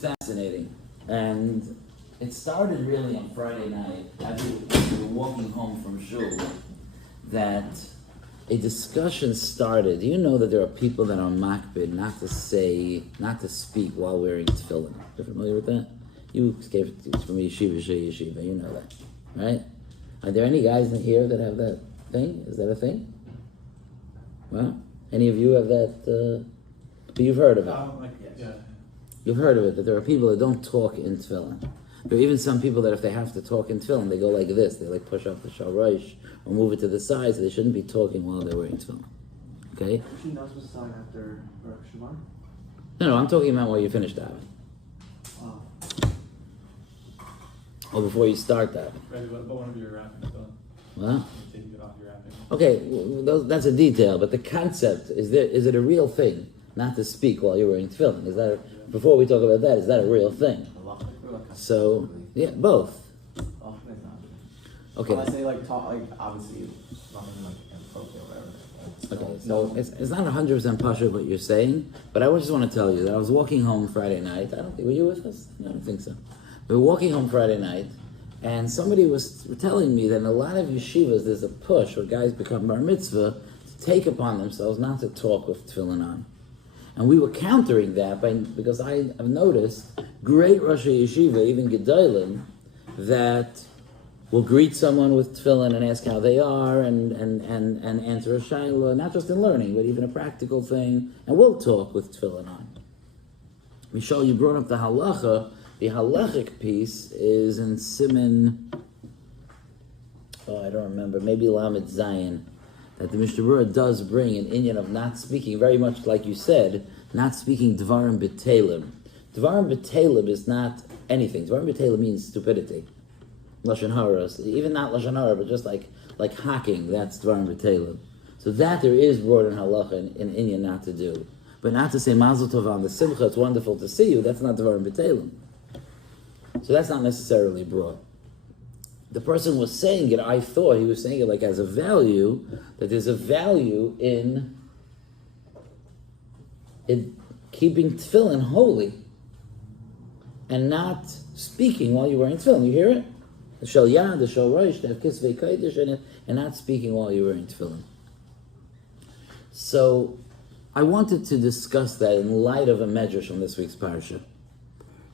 Fascinating. And it started really on Friday night, as we were walking home from shul, that a discussion started. You know that there are people that are makbid not to speak while wearing tefillin. You're familiar with that? You came from yeshiva, you know that, right? Are there any guys in here that have that thing? Is that a thing? Well, any of you have that? You've heard of it. Yeah. You've heard of it, that there are people that don't talk in tefillin. There are even some people that if they have to talk in tefillin, they go like this. They like push up the shalrosh or move it to the side, so they shouldn't be talking while they're wearing tefillin. Okay? She knows what's sign after Baruch Shemar? No, I'm talking about while you finish davening. Oh. Or before you start davening. Rabbi, what about one of your wrapping tefillin? What? Taking it off your wrapping. Okay, that's a detail, but the concept, is it a real thing not to speak while you're wearing tefillin? Is that, before we talk about that, is that a real thing? So, yeah, both. Okay. Unless they talk, obviously, nothing inappropriate or whatever. Okay, so it's not 100% pasha what you're saying, but I just want to tell you that I was walking home Friday night. Were you with us? No, I don't think so. We were walking home Friday night, and somebody was telling me that in a lot of yeshivas there's a push where guys become bar mitzvah to take upon themselves not to talk with tefillin on. And we were countering that because I have noticed great Rosh Yeshiva, even Gedolim, that will greet someone with tefillin and ask how they are and answer a shayla, not just in learning, but even a practical thing, and we'll talk with tefillin on. Michelle, you brought up the halacha. The halachic piece is in Siman, I don't remember, maybe Lamed Zayin, that the Mishnah Berurah does bring an inyan of not speaking, very much like you said, not speaking dvarim b'telim. Dvarim b'telim is not anything. Dvarim b'telim means stupidity. Lashon hara, even not lashon hara, but just like hacking, that's dvarim b'telim. So that there is brought in halacha in inyan not to do. But not to say mazel tov on the simcha, it's wonderful to see you, that's not dvarim b'telim. So that's not necessarily brought. The person was saying it, I thought he was saying it as a value, that there's a value in keeping tefillin holy and not speaking while you're wearing tefillin. You hear it? The shel yad, the shel rosh, to have kisvei kodesh in it, and not speaking while you're wearing tefillin. So I wanted to discuss that in light of a medrash from this week's parasha.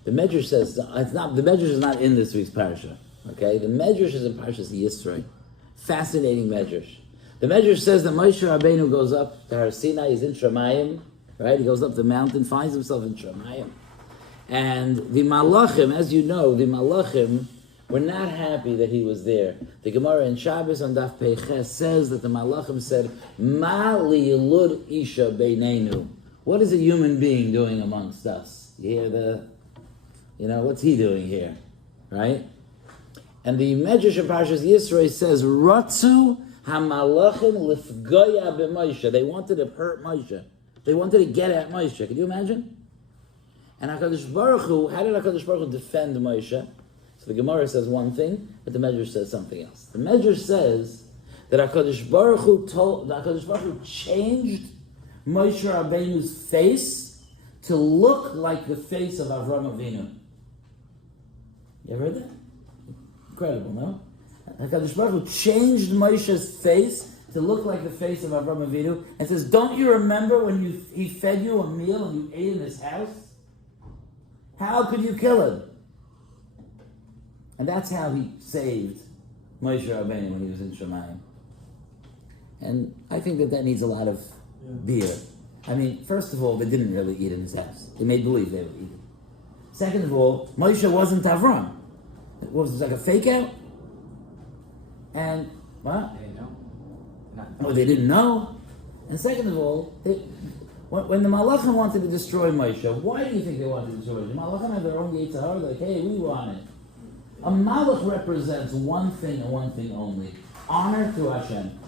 The medrash says, the medrash is not in this week's parasha. Okay, the medrash is in Parshas Yisro. Fascinating medrash. The medrash says that Moshe Rabbeinu goes up to Har Sinai, he's in Shamayim, right? He goes up the mountain, finds himself in Shamayim. And the Malachim, as you know, the Malachim were not happy that he was there. The Gemara in Shabbos on Daf Peiches says that the Malachim said, Ma liyilud isha beinenu. What is a human being doing amongst us? You hear what's he doing here? Right? And the Medrash of Parshas Yisro says, Ratzu hamalachim lifgoya b'Moshe. They wanted to hurt Moshe. They wanted to get at Moshe. Can you imagine? And HaKadosh Baruch Hu, how did HaKadosh Baruch Hu defend Moshe? So the Gemara says one thing, but the Medrash says something else. The Medrash says that HaKadosh Baruch Hu changed Moshe Rabbeinu's face to look like the face of Avraham Avinu. You ever heard that? Incredible, no? HaKadosh Baruch Hu changed Moshe's face to look like the face of Avraham Avinu and says, don't you remember when he fed you a meal and you ate in his house? How could you kill him? And that's how he saved Moshe Rabbeinu when he was in Shemayim. And I think that needs a lot of beer. I mean, first of all, they didn't really eat in his house. They made believe they were eating. Second of all, Moshe wasn't Avram. It was like a fake out. And what? They didn't know. Oh, they didn't know. And second of all, when the Malachim wanted to destroy Moshe, why do you think they wanted to destroy Moshe? The Malachim have their own Yitzhar, like, hey, we want it. A Malach represents one thing and one thing only: honor to Hashem.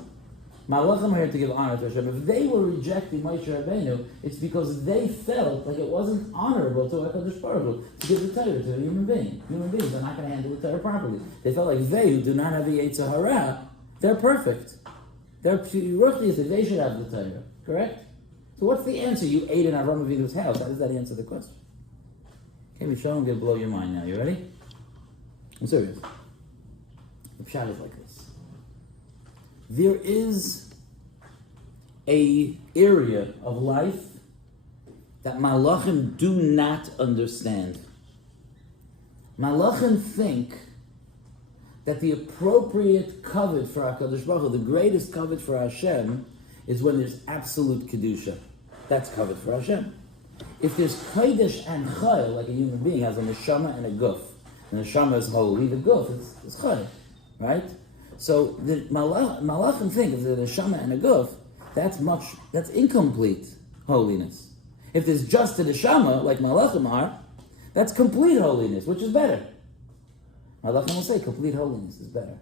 Malachim are here to give honor to Hashem. If they were rejecting Moshe Rabbeinu, it's because they felt like it wasn't honorable to HaKadosh Baruch Hu to give the Torah to a human being. Human beings are not going to handle the Torah properly. They felt like they who do not have the Yetzer Hara, they're perfect. They should have the Torah, correct? So what's the answer? You ate in Avraham Avinu's house. How does that answer the question? Okay, Michelle, I'm going to blow your mind now. You ready? I'm serious. The pshat is like this. There is a area of life that malachim do not understand. Malachim think that the appropriate kavod for HaKadosh Baruch Hu, the greatest kavod for Hashem, is when there's absolute kedusha. That's kavod for Hashem. If there's kodesh and chayil, like a human being has a neshama and a guf, the neshama is holy, the guf is chayil, right? So the malachim think if there's a neshama and a guf, that's incomplete holiness. If there's just a neshama, like malachim are, that's complete holiness, which is better. Malachim will say complete holiness is better.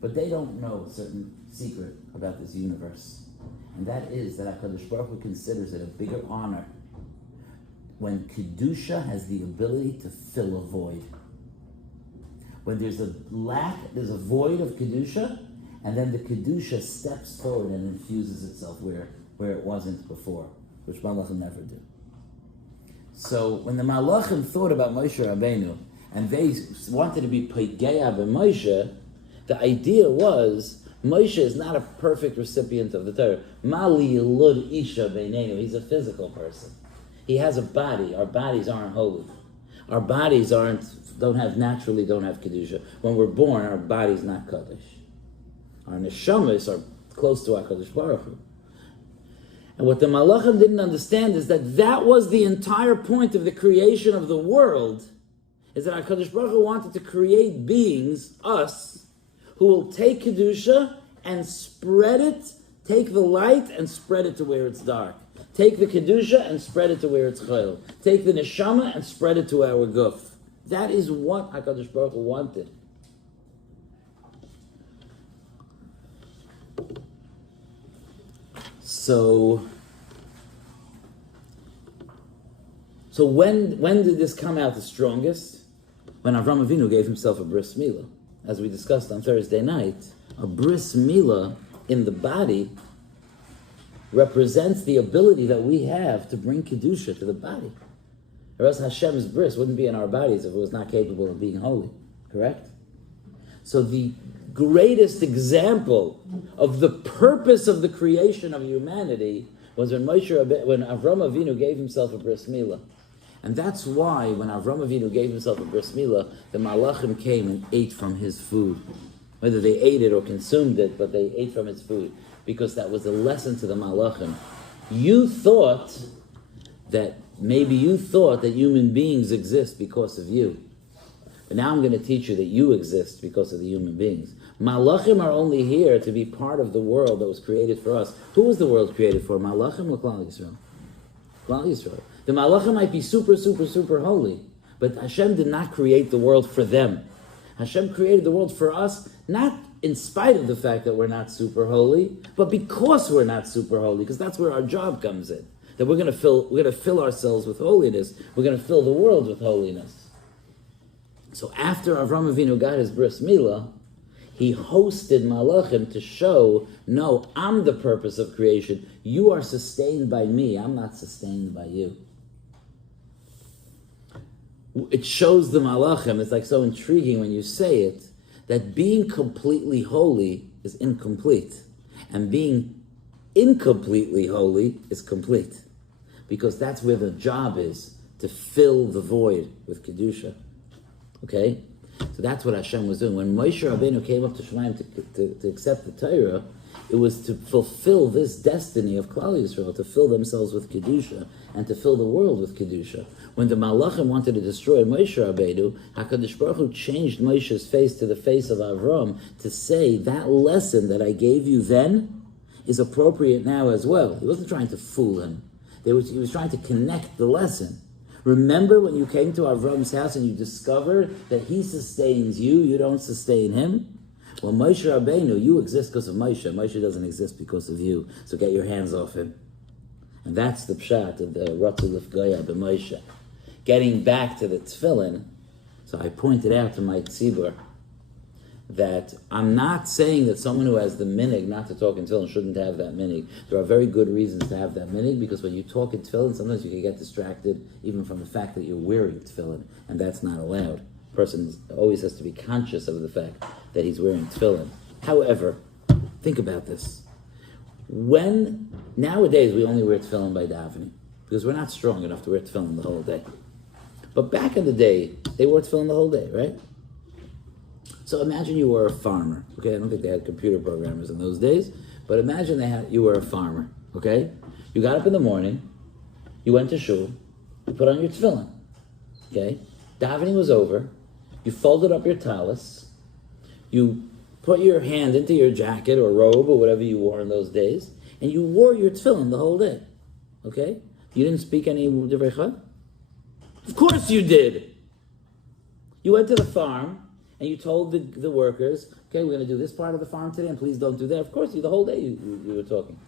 But they don't know a certain secret about this universe. And that is that HaKadosh Baruch Hu considers it a bigger honor when Kedusha has the ability to fill a void. When there's a lack, there's a void of Kedusha, and then the Kedusha steps forward and infuses itself where it wasn't before, which Malachim never do. So when the Malachim thought about Moshe Rabbeinu, and they wanted to be Peigeya b'Moshe, the idea was Moshe is not a perfect recipient of the Torah. Mali yilud isha beinenu. He's a physical person. He has a body. Our bodies aren't holy. Our bodies don't have kedusha. When we're born, our body's not kaddish. Our neshamas are close to HaKadosh Baruch Hu. And what the Malachim didn't understand is that was the entire point of the creation of the world, is that HaKadosh Baruch Hu wanted to create beings, us, who will take Kedusha and spread it, take the light and spread it to where it's dark. Take the Kedusha and spread it to where it's Chayil. Take the Neshama and spread it to our Guf. That is what HaKadosh Baruch Hu wanted. So when did this come out the strongest? When Avraham Avinu gave himself a bris milah. As we discussed on Thursday night, a bris milah in the body represents the ability that we have to bring Kedusha to the body. Or else Hashem's bris wouldn't be in our bodies if it was not capable of being holy. Correct? So the greatest example of the purpose of the creation of humanity was when Avraham Avinu gave himself a bris milah. And that's why when Avraham Avinu gave himself a bris milah, the Malachim came and ate from his food. Whether they ate it or consumed it, but they ate from his food. Because that was a lesson to the Malachim. You thought that human beings exist because of you. But now I'm going to teach you that you exist because of the human beings. Malachim are only here to be part of the world that was created for us. Who was the world created for? Malachim or Klal Yisrael? Klal Yisrael. The Malachim might be super, super, super holy, but Hashem did not create the world for them. Hashem created the world for us, not in spite of the fact that we're not super holy, but because we're not super holy, because that's where our job comes in. That we're going to fill ourselves with holiness. We're going to fill the world with holiness. So after Avraham Avinu got his bris milah, he hosted Malachim to show, no, I'm the purpose of creation. You are sustained by me. I'm not sustained by you. It shows the Malachim, it's like so intriguing when you say it, that being completely holy is incomplete. And being incompletely holy is complete. Because that's where the job is, to fill the void with Kedusha. Okay? So that's what Hashem was doing. When Moshe Rabbeinu came up to Shemayim to accept the Torah, it was to fulfill this destiny of Klal Yisrael, to fill themselves with Kedusha, and to fill the world with Kedusha. When the Malachim wanted to destroy Moshe Rabbeinu, HaKadosh Baruch Hu changed Moshe's face to the face of Avram to say, that lesson that I gave you then is appropriate now as well. He wasn't trying to fool him. He was trying to connect the lesson. Remember when you came to Avram's house and you discovered that he sustains you, you don't sustain him? Well, Moshe Rabbeinu, you exist because of Moshe. Moshe doesn't exist because of you. So get your hands off him. And that's the pshat of the Ratzu Lifgaya b'Moshe. Getting back to the tefillin, so I pointed out to my tzibur that I'm not saying that someone who has the minig not to talk in tefillin shouldn't have that minig. There are very good reasons to have that minig, because when you talk in tefillin, sometimes you can get distracted even from the fact that you're wearing tefillin, and that's not allowed. A person always has to be conscious of the fact that he's wearing tefillin. However, think about this. When nowadays we only wear tefillin by davening, because we're not strong enough to wear tefillin the whole day. But back in the day, they wore tefillin the whole day, right? So imagine you were a farmer, okay? I don't think they had computer programmers in those days, but imagine you were a farmer, okay? You got up in the morning, you went to shul, you put on your tefillin, okay? Davening was over, you folded up your talis, you put your hand into your jacket or robe or whatever you wore in those days, and you wore your tefillin the whole day, okay? You didn't speak any divrei chag? Of course you did! You went to the farm, and you told the workers, okay, we're going to do this part of the farm today, and please don't do that. Of course, the whole day you were talking.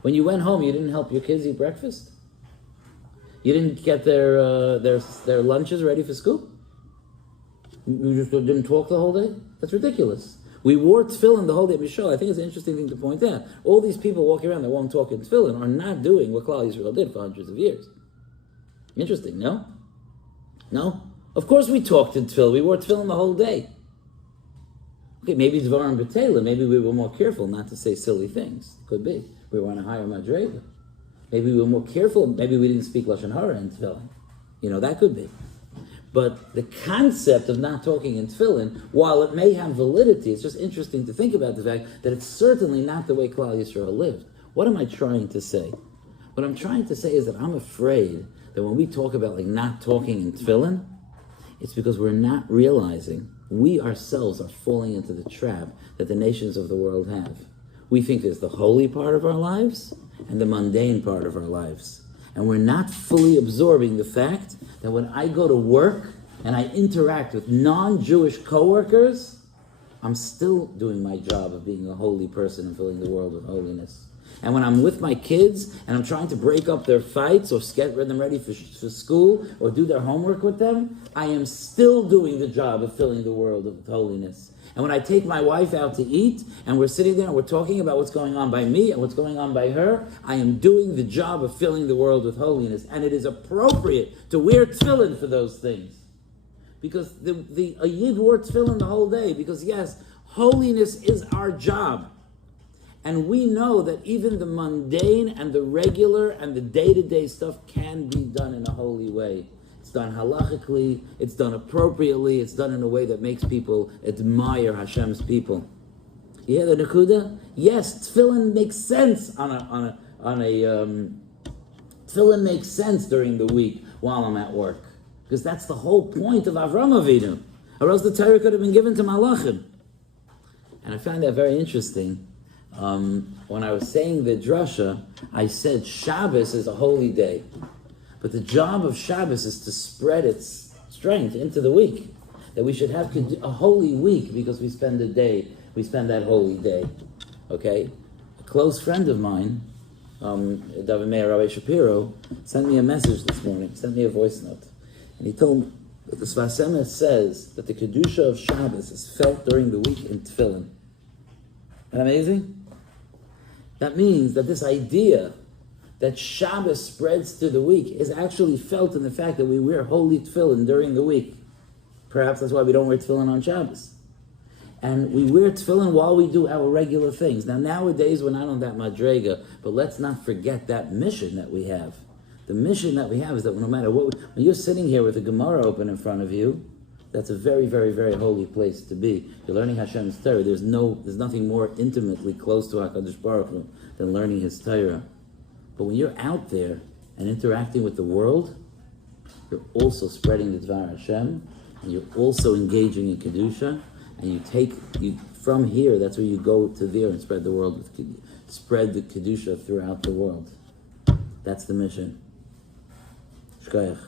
When you went home, you didn't help your kids eat breakfast? You didn't get their lunches ready for school? You just didn't talk the whole day? That's ridiculous. We wore tefillin the whole day. Michelle, I think it's an interesting thing to point out. All these people walking around that won't talk in tefillin are not doing what Klal Yisrael did for hundreds of years. Interesting, no? No? Of course we talked in tefillin. We wore tefillin the whole day. Okay, maybe Dvarim B'Tela, maybe we were more careful not to say silly things. Could be. We were on a higher madrega. Maybe we were more careful, maybe we didn't speak Lashon Hara in tefillin. That could be. But the concept of not talking in tefillin, while it may have validity, it's just interesting to think about the fact that it's certainly not the way Klal Yisrael lived. What am I trying to say? What I'm trying to say is that I'm afraid that when we talk about not talking in tefillin, it's because we're not realizing we ourselves are falling into the trap that the nations of the world have. We think there's the holy part of our lives and the mundane part of our lives. And we're not fully absorbing the fact that when I go to work and I interact with non-Jewish coworkers, I'm still doing my job of being a holy person and filling the world with holiness. And when I'm with my kids and I'm trying to break up their fights or get them ready for school or do their homework with them, I am still doing the job of filling the world with holiness. And when I take my wife out to eat and we're sitting there and we're talking about what's going on by me and what's going on by her, I am doing the job of filling the world with holiness. And it is appropriate to wear tefillin for those things. Because a Yid wore tefillin the whole day. Because yes, holiness is our job. And we know that even the mundane and the regular and the day-to-day stuff can be done in a holy way. It's done halachically, it's done appropriately, it's done in a way that makes people admire Hashem's people. You hear the Nakuda? Yes, tefillin makes sense tefillin makes sense during the week while I'm at work. Because that's the whole point of Avraham Avinu. Or else the Torah could have been given to Malachim. And I find that very interesting. When I was saying the drasha, I said Shabbos is a holy day. But the job of Shabbos is to spread its strength into the week. That we should have a holy week because we spend that holy day. Okay? A close friend of mine, David Meir Rabbi Shapiro, sent me a message this morning, sent me a voice note. And he told me that the Sfas Emes says that the Kedusha of Shabbos is felt during the week in tefillin. Isn't that amazing? That means that this idea that Shabbos spreads to the week is actually felt in the fact that we wear holy tefillin during the week. Perhaps that's why we don't wear tefillin on Shabbos. And we wear tefillin while we do our regular things. Now, nowadays, we're not on that madrega, but let's not forget that mission that we have. The mission that we have is that no matter what, when you're sitting here with the Gemara open in front of you, that's a very, very, very holy place to be. You're learning Hashem's Torah. There's nothing more intimately close to HaKadosh Baruch Hu than learning His Torah. But when you're out there and interacting with the world, you're also spreading the Dvar Hashem, and you're also engaging in Kedusha, and from here, that's where you go to there and spread the world spread the Kedusha throughout the world. That's the mission. Shkoyach.